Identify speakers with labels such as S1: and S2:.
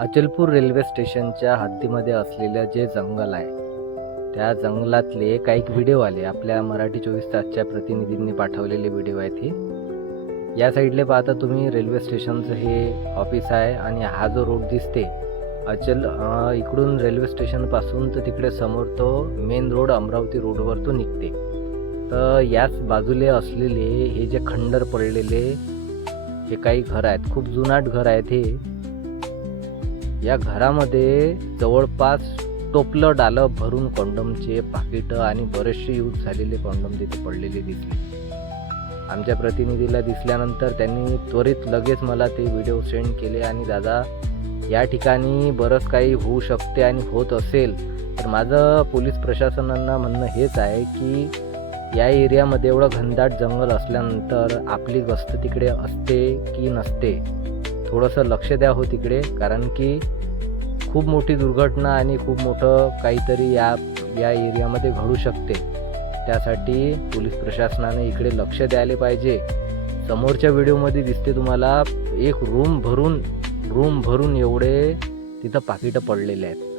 S1: Achalpur railway स्टेशनच्या हद्दीमध्ये असलेलं जे जंगल आहे त्या जंगलातले काही व्हिडिओ आले. आपल्या मराठी चोवीस तासच्या प्रतिनिधींनी पाठवलेले व्हिडिओ आहेत हे. या साईडले पाहता तुम्ही रेल्वे स्टेशनचं हे ऑफिस आहे आणि हा जो रोड दिसते अचल इकडून रेल्वे स्टेशनपासून तर तिकडे समोर तो मेन रोड अमरावती रोडवर तो निघते. तर याच बाजूले असलेले हे जे खंडर पडलेले हे काही घर आहेत. खूप जुनाट घर आहेत हे. या घरामध्ये जवळपास टोपलं डालं भरून कॉन्डमचे पाकिटं आणि बरेचसे यूज झालेले कॉन्डम तिथे पडलेले दिसले. आमच्या प्रतिनिधीला दिसल्यानंतर त्यांनी त्वरित लगेच मला ते व्हिडिओ सेंड केले आणि दादा या ठिकाणी बरंच काही होऊ शकते आणि होत असेल तर माझं पोलीस प्रशासनांना म्हणणं हेच आहे की या एरियामध्ये एवढं घनदाट जंगल असल्यानंतर आपली गस्त तिकडे असते की नसते? थोडंसं लक्ष द्या हो तिकडे कारण की खूप मोठी दुर्घटना आणि खूप मोठं काहीतरी या या एरियामध्ये घडू शकते. त्यासाठी पोलीस प्रशासनाने इकडे लक्ष द्यायला पाहिजे. समोरच्या व्हिडिओमध्ये दिसते तुम्हाला एक रूम भरून रूम भरून एवढे तिथं पाकिटं पडलेले आहेत.